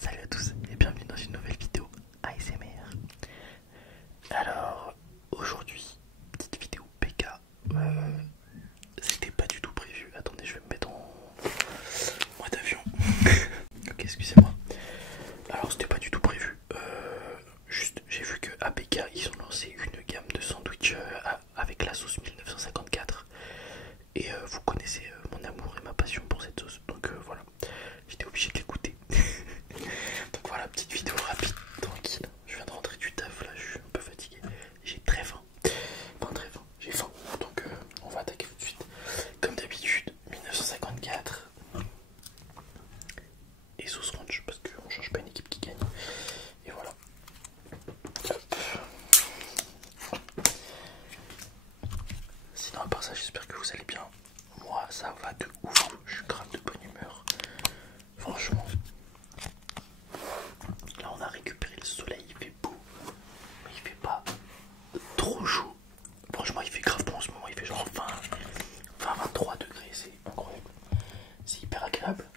Salut à tous et bienvenue dans une nouvelle vidéo ASMR. Alors aujourd'hui, petite vidéo PK. C'était pas du tout prévu. Attendez, je vais me mettre en mode avion. Ok, excusez-moi. Alors c'était pas du tout prévu. Juste, j'ai vu que APK ils ont lancé une gamme de sandwich avec la sauce 1954. Et vous connaissez mon amour et ma passion pour cette sauce. Donc voilà, j'étais obligé de l'écouter. Donc voilà, petite vidéo rapide, tranquille. Je viens de rentrer du taf là, je suis un peu fatigué. J'ai très faim. Enfin très faim, j'ai faim. Donc on va attaquer tout de suite. Comme d'habitude, 1954. Et sauce ranch, parce qu'on change pas une équipe qui gagne. Et voilà. Hop. Sinon à part ça, j'espère que vous allez bien. Moi ça va de ouf, je suis grave de bonne humeur. Franchement. Là on a récupéré le soleil, il fait beau. Mais il fait pas trop chaud. Franchement il fait grave bon en ce moment, il fait genre 23 degrés, c'est incroyable. C'est hyper agréable.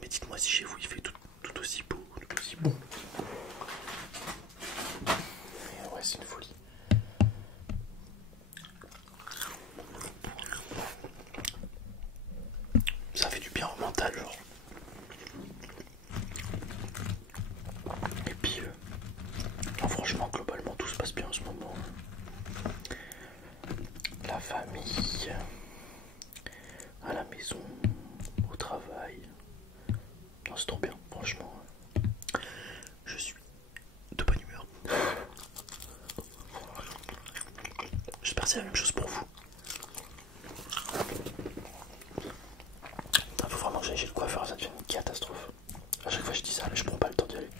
Mais dites-moi si chez vous il fait tout aussi beau, tout aussi bon. Et ouais, c'est une folie. Ça fait du bien au mental, genre. Et puis, non, franchement, globalement, tout se passe bien en ce moment. La famille, à la maison, au travail. Non, c'est trop bien, franchement. Je suis de bonne humeur. J'espère que c'est la même chose pour vous. Il faut vraiment que j'aille chez le coiffeur, ça devient une catastrophe. À chaque fois je dis ça, mais je prends pas le temps d'y aller.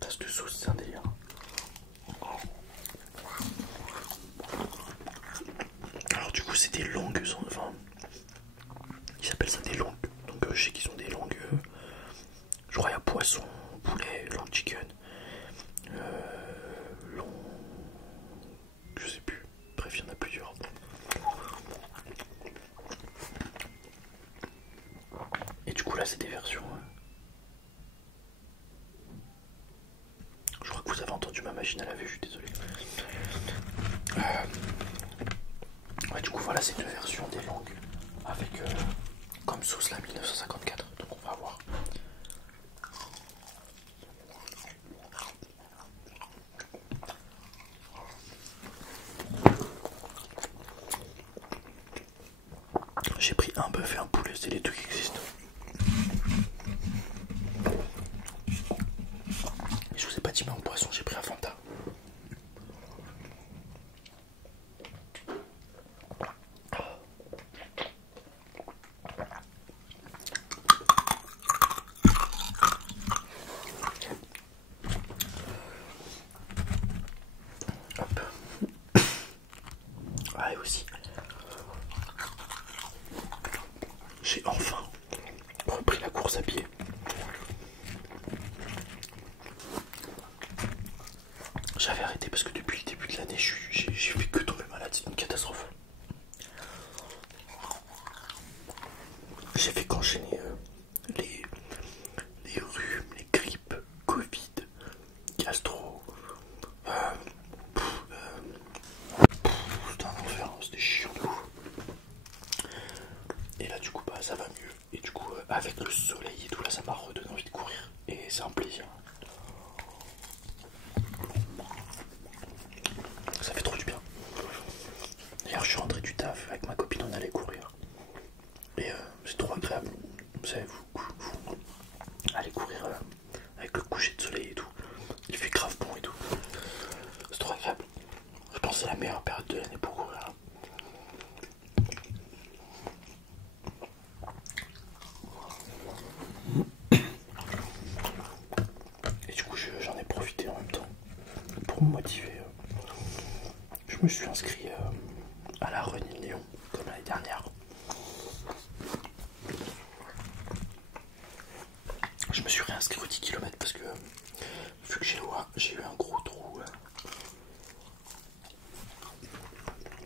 Tasse de sauce, c'est un délire. Alors du coup c'est des longues, enfin ils appellent ça des longues. Donc je sais qu'ils ont des longues. Je crois qu'il y a poisson, poulet, long chicken, long. Je sais plus. Bref, il y en a plusieurs. Et du coup là c'est des versions. Je crois que vous avez entendu ma machine à laver, je suis désolé. Ouais, du coup voilà, c'est une version des langues avec comme sauce la 1954. Donc on va voir. J'ai pris un bœuf et un poulet, c'est les deux qui existent. Et je vous ai pas dit, mais en poisson j'ai pris un Fanta. Hop. Ah, et aussi, j'ai enfin repris la course à pied. J'avais arrêté parce que depuis le début de l'année, j'ai fait que tomber malade, c'est une catastrophe. J'ai fait qu'enchaîner les rhumes, les grippes, Covid, gastro. C'était un enfer, hein, c'était chiant de ouf. Et là du coup bah ça va mieux. Et du coup avec le soleil et tout là ça m'a redonné envie de courir. Et c'est un plaisir. Ça fait trop du bien. D'ailleurs je suis rentré du taf avec ma copine, on allait courir. Et c'est trop agréable. Vous savez vous allez courir avec le coucher de soleil et tout. Il fait grave bon et tout. C'est trop agréable. Je pense que c'est la meilleure période de l'année pour courir. Et du coup j'en ai profité en même temps pour me motiver. Je me suis inscrit à la Running Lyon comme l'année dernière. Je me suis réinscrit au 10 km parce que vu vu que j'ai eu un gros trou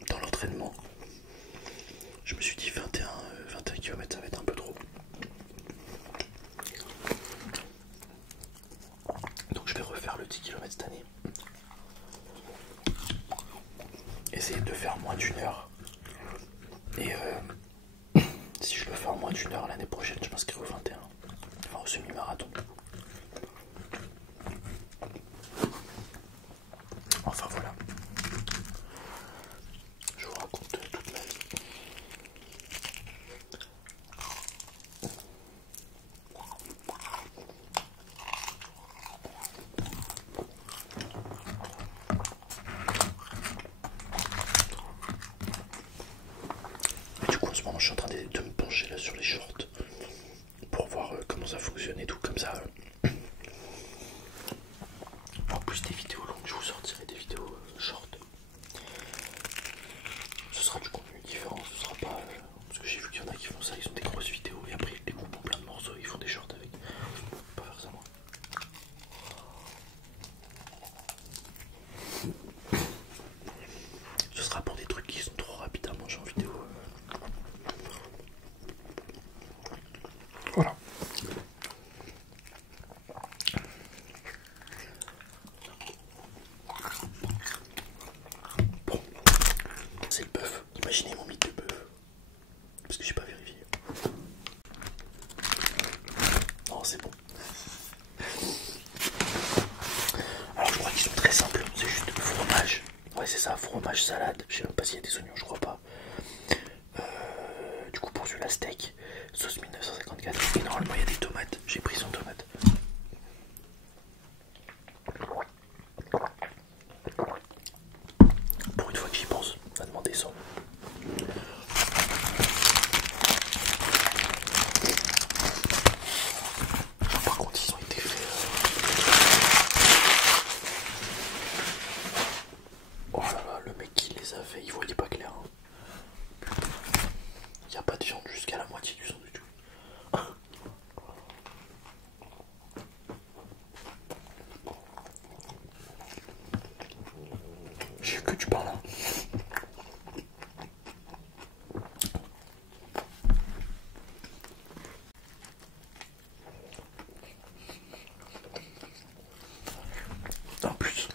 dans l'entraînement, je me suis dit 21 km ça va être un peu trop. Donc je vais refaire le 10 km cette année. Essayer de faire moins d'une heure. Et si je le fais en moins d'une heure l'année prochaine, je m'inscris au 21. Enfin au semi-marathon. Enfin voilà. Je vous raconte toute ma vie. Et du coup en ce moment je suis en train de me pencher là sur les shorts pour voir comment ça fonctionne et tout comme ça. En plus des vidéos longues, je vous sortirai des vidéos short. Ce sera du contenu différent, ce sera pas... parce que j'ai vu qu'il y en a qui font ça, ils ont des grosses vidéos et après ils les coupent en plein de morceaux, ils font des shorts avec. Je peux pas faire ça moi. Ce sera pour des trucs qui sont trop rapides à manger en vidéo. Voilà. Bon, c'est le bœuf. Imaginez mon mythe de bœuf. Parce que j'ai pas vérifié. Non, c'est bon. Alors je crois qu'ils sont très simples. C'est juste fromage. Ouais, c'est ça, fromage, salade. Je sais même pas s'il y a des oignons, je crois pas. Du coup, pour celui-là, steak, sauce 1954. Et normalement, il y a des tomates. J'ai pris son tomate. Pour une fois que j'y pense, on va demander ça. Par contre, ils ont été faits. Oh là là, le mec qui les a fait, il voyait pas clair. Hein. Il n'y a pas de viande jusqu'à la moitié du sandwich. J'ai vu que tu parles. Hein. En plus,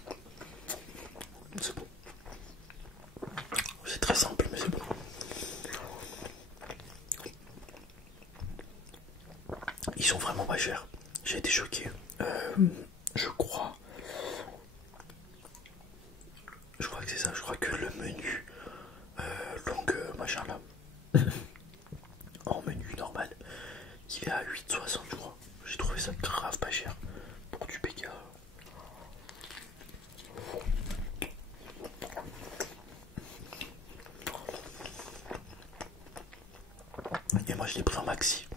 c'est bon. C'est très simple, mais c'est bon. Ils sont vraiment pas chers. J'ai été choqué. Je crois que c'est ça. Je crois que le menu longue machin là, en menu normal, il est à 8,60 je crois. J'ai trouvé ça grave pas cher pour du PK. Et moi je l'ai pris en maxi.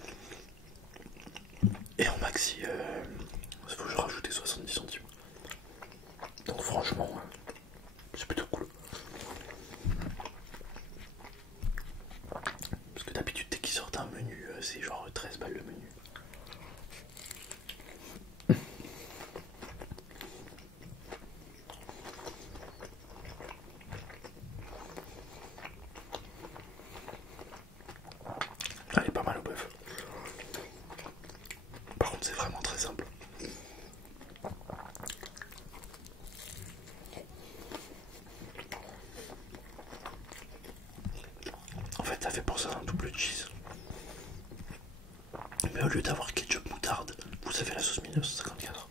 Et en maxi, il faut que je rajoute 70 centimes. Donc franchement, c'est plutôt cool. Parce que d'habitude, dès qu'ils sortent un menu, c'est genre 13 balles le menu. Elle est pas mal au bœuf. Par contre, c'est vraiment très simple. En fait, ça fait penser à un double cheese. Mais au lieu d'avoir ketchup moutarde, vous avez la sauce 1954.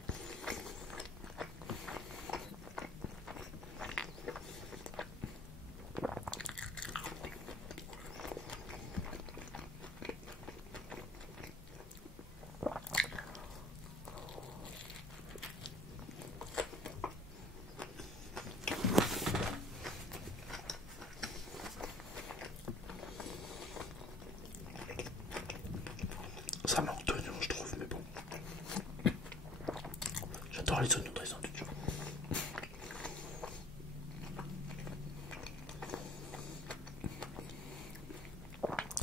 Ça manque d'oignons, je trouve, mais bon. J'adore les oignons dans les sandwichs.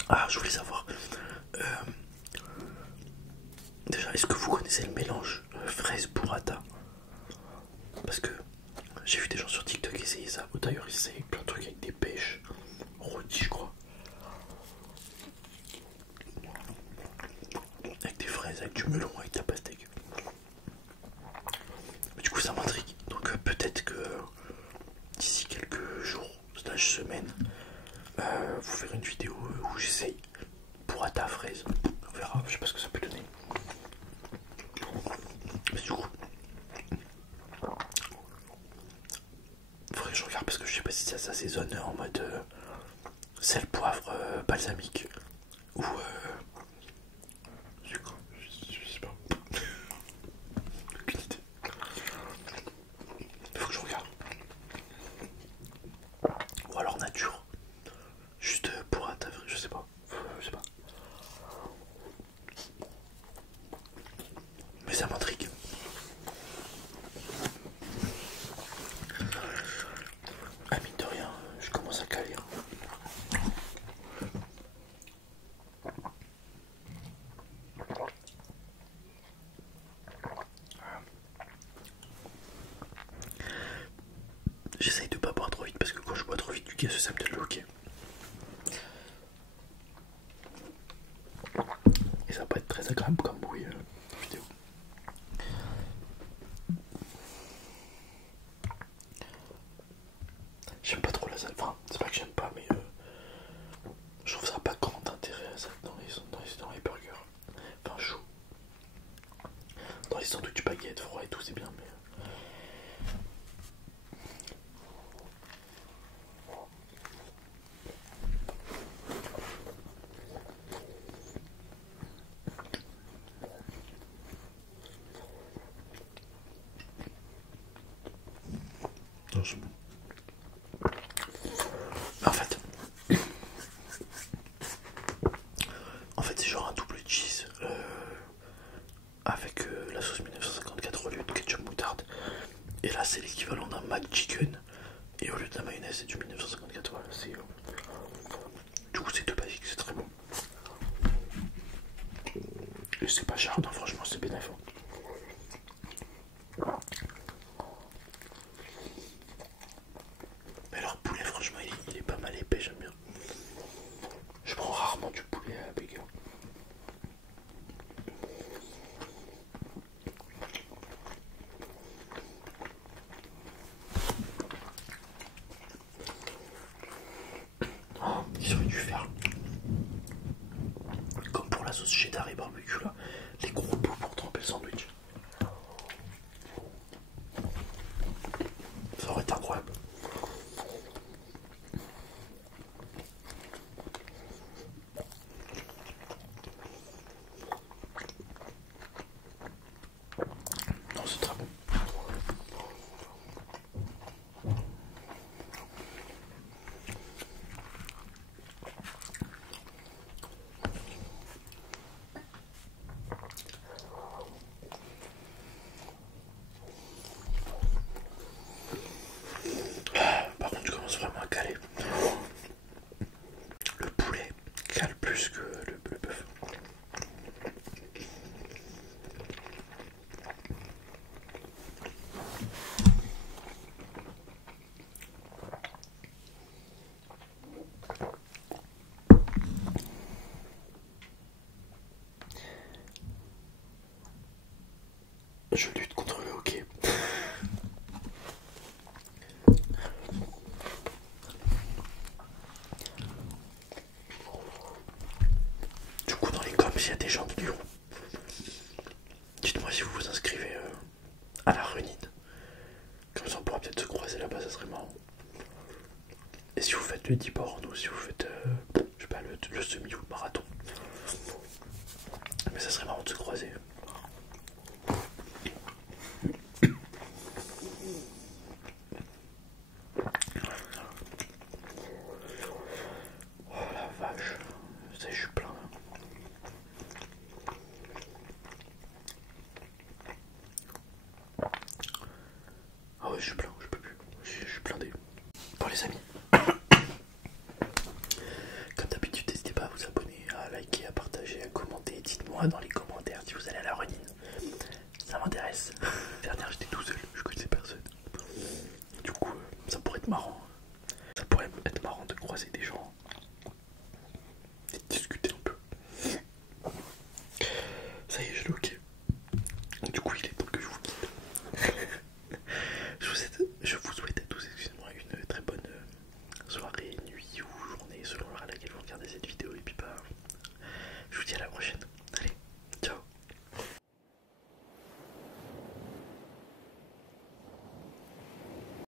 Ah, je voulais savoir. Déjà, est-ce que vous connaissez le mélange fraise burrata? J'ai vu des gens sur TikTok essayer ça. Ou d'ailleurs, ils essayent plein de trucs avec des pêches rôties, je crois. Avec des fraises, avec du melon, avec de la pastèque. Mais du coup, ça m'intrigue. Donc, peut-être que d'ici quelques jours, slash semaines, vous verrez une vidéo où j'essaye pour à ta fraise. On verra, je sais pas ce que ça peut donner. Mais du coup, faudrait que je regarde parce que je sais pas si ça s'assaisonne en mode sel, poivre, balsamique ou sucre. Je sais pas. Aucune idée. Faut que je regarde. Ou alors nature. Juste pour à ta fraise, je sais pas. Je sais pas. Mais ça m'intrigue. Ah mine de rien, je commence à caler. J'essaye de pas boire trop vite parce que quand je bois trop vite du gaz ça me donne le hoquet. Et ça va pas être très agréable comme bruit vidéo. J'aime pas trop la salle, enfin c'est pas que j'aime pas mais je trouve ça pas grand intérêt à ça dans les burgers. Enfin chaud. Dans les sandwichs baguettes froid et tout c'est bien mais... Non, c'est bon. En fait c'est genre un double cheese avec la sauce 1954 au lieu de ketchup moutarde. Et là c'est l'équivalent d'un McChicken. Et au lieu de la mayonnaise c'est du 1954. Voilà, c'est... du coup c'est tout basique, c'est très bon. Et c'est pas cher, non franchement c'est bénéfique. Mais leur poulet franchement il est pas mal épais, j'aime bien. Je prends rarement du poulet à Bega. Oh, ils auraient dû faire comme pour la sauce cheddar et barbecue là, les gros pots pour tremper le sandwich. Ça aurait été incroyable. Non, c'est très bon. Par contre, je commence vraiment à caler. Le poulet cale plus que le bœuf. Je lutte contre le hockey. Du coup, dans les coms, s'il y a des gens de Lyon, dites-moi si vous vous inscrivez à la Runide. Comme ça, on pourra peut-être se croiser là-bas, ça serait marrant. Et si vous faites le 10 bornes ou si vous faites je sais pas, le semi ou le marathon. Mais ça serait marrant de se croiser. Oh la vache, ça je suis plein là. Ah ouais, je suis plein, je peux plus. Je suis blindé. Bon les amis, comme d'habitude, n'hésitez pas à vous abonner, à liker, à partager, à commenter. Dites-moi dans les commentaires